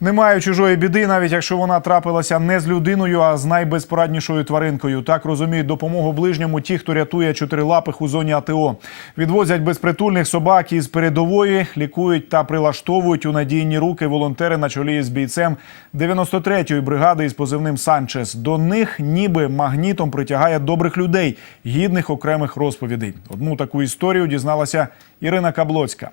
Немає чужої біди, навіть якщо вона трапилася не з людиною, а з найбезпораднішою тваринкою. Так розуміють допомогу ближньому ті, хто рятує чотирилапих у зоні АТО. Відвозять безпритульних собак із передової, лікують та прилаштовують у надійні руки волонтери на чолі з бійцем 93-ї бригади із позивним Санчес. До них ніби магнітом притягає добрих людей, гідних окремих розповідей. Одну таку історію дізналася Ірина Каблоцька.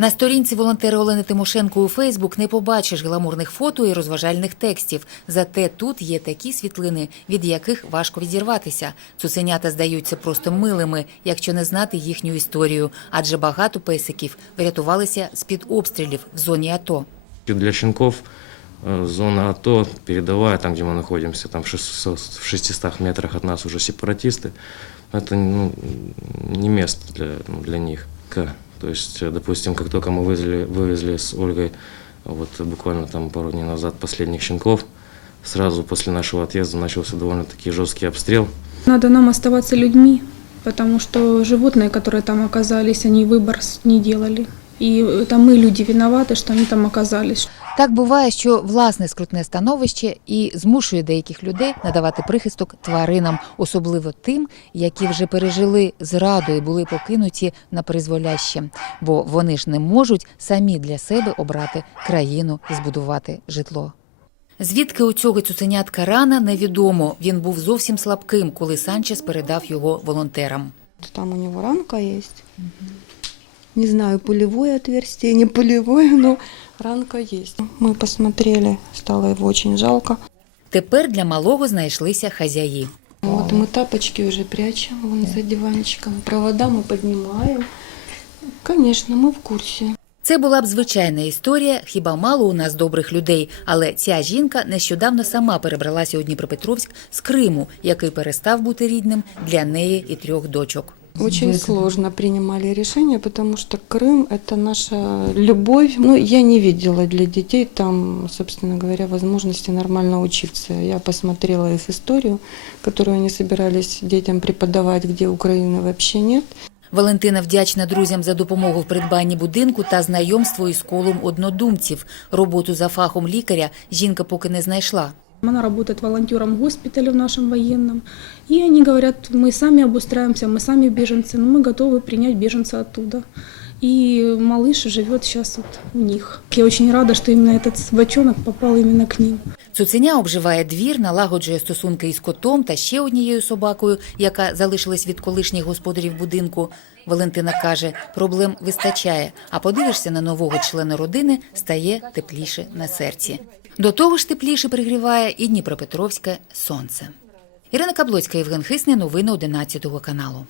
На сторінці волонтери Олени Тимошенко у Фейсбук не побачиш гламурних фото і розважальних текстів. Зате тут є такі світлини, від яких важко відірватися. Цуценята здаються просто милими, якщо не знати їхню історію, адже багато песиків врятувалися з під обстрілів в зоні АТО. Для щенков э, зона АТО передовая, там, где мы находимся, там в 600, в 600 метрах от нас уже сепаратисты. Это ну, не место для, ну, для них. К- То есть, э, допустим, как только мы вывезли, вывезли с Ольгой вот буквально там пару дней назад последних щенков, сразу после нашего отъезда начался довольно-таки жесткий обстрел. Надо нам оставаться людьми, потому что животные, которые там оказались, они выбор с- не делали. И это мы, люди, виноваты, что они там оказались. Так буває, що власне скрутне становище і змушує деяких людей надавати прихисток тваринам, особливо тим, які вже пережили зраду і були покинуті на призволяще, бо вони ж не можуть самі для себе обрати країну і збудувати житло. Звідки у цього цуценятка рана, невідомо. Він був зовсім слабким, коли Санчес передав його волонтерам. Там у него ранка есть. Не знаю, пулевое отверстие, не пулевое, но ранка есть. Мы посмотрели, стало его очень жалко. Тепер для малого знайшлися хазяї. Вот мы тапочки уже прячем вон за диванчиком. Провода мы поднимаем. Конечно, мы в курсе. Це була б звичайна історія, хіба мало у нас добрих людей. Але ця жінка нещодавно сама перебралася у Дніпропетровськ з Криму, який перестав бути рідним для неї і трьох дочок. Очень сложно принимали решение, потому что Крым – это наша любовь. Ну, я не видела для детей там, собственно говоря, возможности нормально учиться. Я посмотрела их историю, которую они собирались детям преподавать, где Украины вообще нет. Валентина вдячна друзям за допомогу в придбанні будинку та знайомство із колом однодумців. Роботу за фахом лікаря жінка поки не знайшла. Она работает волонтером в госпитале в нашем военном. И они говорят, мы сами обустраиваемся, мы сами беженцы, но мы готовы принять беженца оттуда. И малыш живет сейчас вот у них. Я очень рада, что именно этот собачонок попал именно к ним. Цуценя обживає двір, налагоджує стосунки із котом та ще однією собакою, яка залишилась від колишніх господарів будинку. Валентина каже, проблем вистачає, а подивишся на нового члена родини, стає тепліше на серці. До того ж тепліше пригріває і Дніпропетровське сонце. Ірина Каблоцька, Євген Хисний, новини 11 каналу.